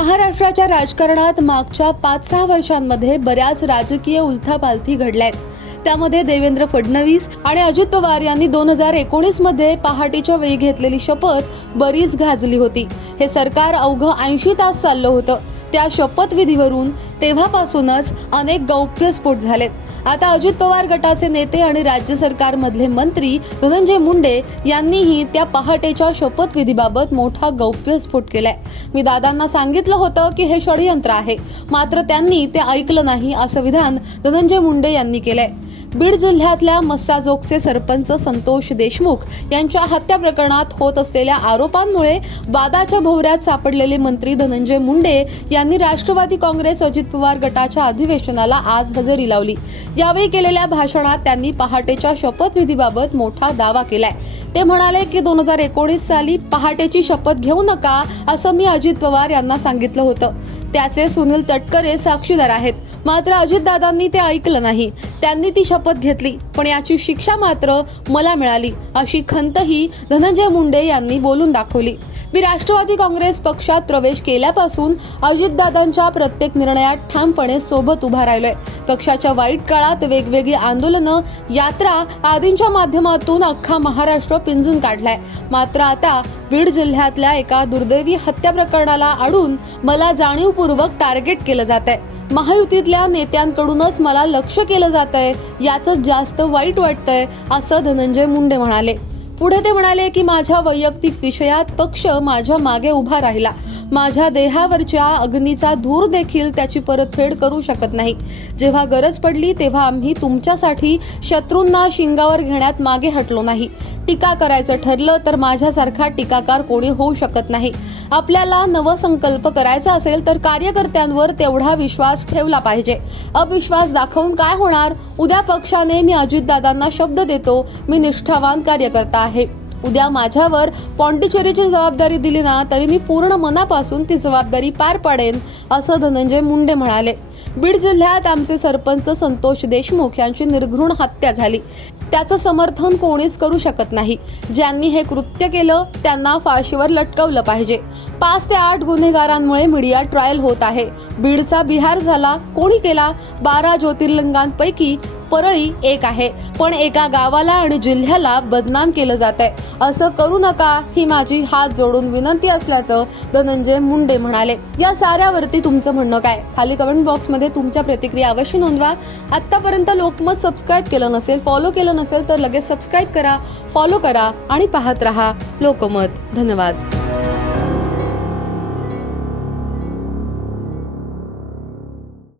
महाराष्ट्राच्या राजकारणात मागच्या पाच सहा वर्षांमध्ये बऱ्याच राजकीय उलथापालथी घडल्या आहेत त्यामध्ये देवेंद्र फडणवीस आणि अजित पवार यांनी दोन हजार एकोणीसमध्ये पहाटेच्या वेळी घेतलेली शपथ बरीच गाजली होती. हे सरकार अवघं ऐंशी तास चाललं होतं. त्या शपथविधीवरून तेव्हापासूनच अनेक गौप्यस्फोट झालेत. आता अजित पवार गटाचे नेते आणि राज्य सरकारमधले मंत्री धनंजय मुंडे यांनीही त्या पहाटेच्या शपथविधीबाबत मोठा गौप्यस्फोट केलाय. मी दादांना सांगितलं होतं की हे षडयंत्र आहे. मात्र त्यांनी ते ऐकलं नाही असं विधान धनंजय मुंडे यांनी केलंय. बीड जिल्ह्यातल्या मस्साजोगचे सरपंच संतोष देशमुख यांच्या हत्या प्रकरणात होत असलेल्या आरोपांमुळे वादाच्या भोवऱ्यात सापडलेले मंत्री धनंजय मुंडे यांनी राष्ट्रवादी काँग्रेस अजित पवार गटाच्या अधिवेशनाला आज हजेरी लावली. यावेळी केलेल्या भाषणात त्यांनी पहाटेच्या शपथविधीबाबत मोठा दावा केलाय. ते म्हणाले की दोन हजार एकोणीस साली पहाटेची शपथ घेऊ नका असं मी अजित पवार यांना सांगितलं होतं. त्याचे सुनील तटकरे साक्षीदार आहेत. मात्र अजितदादांनी ते ऐकलं नाही. त्यांनी ती शपथ घेतली पण याची शिक्षा मात्र मला मिळाली अशी खंतही धनंजय मुंडे यांनी बोलून दाखवली. मी राष्ट्रवादी काँग्रेस पक्षात प्रवेश केल्यापासून अजितदादांच्या प्रत्येक निर्णयात ठामपणे सोबत उभा राहिलोय. पक्षाच्या वाईट काळात वेगवेगळी आंदोलनं यात्रा आदींच्या माध्यमातून अख्खा महाराष्ट्र पिंजून काढलाय. मात्र आता बीड जिल्ह्यातल्या एका दुर्दैवी हत्या प्रकरणाला अडून मला जाणीवपूर्वक टार्गेट केलं जात आहे महायुतीतल्या नेत्यांकडूनच मला लक्ष केलं जात आहे याचंच जास्त वाईट वाटतंय असं धनंजय मुंडे म्हणाले. पुढे ते म्हणाले की माझ्या वैयक्तिक विषयात पक्ष माझ्या मागे उभा राहिला. माझ्या देहावरच्या अग्नीचा धूर देखील त्याची परतफेड करू शकत नाही. जेव्हा गरज पडली तेव्हा आम्ही तुमच्यासाठी शत्रूंना शिंगावर घेण्यात मागे हटलो नाही. टीका करायचं ठरलं तर माझ्यासारखा टीकाकार कोणी होऊ शकत नाही. आपल्याला नवसंकल्प करायचा असेल तर कार्यकर्त्यांवर तेवढा विश्वास ठेवला पाहिजे. अविश्वास दाखवून काय होणार? उद्या पक्षाने मी अजितदादांना शब्द देतो मी निष्ठावान कार्यकर्ता आहे. उद्या माझ्यावर पॉंडिचेरीची जबाबदारी दिली ना तरी मी पूर्ण मनापासून ती जबाबदारी पार पाडेन असं धनंजय मुंडे म्हणाले. बीड जिल्ह्यात आमचे सरपंच संतोष देशमुख यांची निर्घृण हत्या झाली. त्याचं समर्थन कोणीच करू शकत नाही. ज्यांनी हे कृत्य केलं त्यांना फाशीवर लटकवलं पाहिजे. पाच ते आठ गुन्हेगारांमुळे मीडिया ट्रायल होत आहे. बीडचा बिहार झाला कोणी केला? बारा ज्योतिर्लिंगांपैकी परळी एक आहे. पण एका गावाला आणि जिल्ह्याला बदनाम केलं जात आहे असं करू नका ही माझी हात जोडून विनंती असल्याचं धनंजय मुंडे म्हणाले. या साऱ्यावरती तुमचं म्हणणं काय? खाली कमेंट बॉक्समध्ये तुमच्या प्रतिक्रिया अवश्य नोंदवा. आतापर्यंत लोकमत सबस्क्राईब केलं नसेल फॉलो केलं नसेल तर लगेच सबस्क्राईब करा फॉलो करा आणि पाहत रहा लोकमत. धन्यवाद.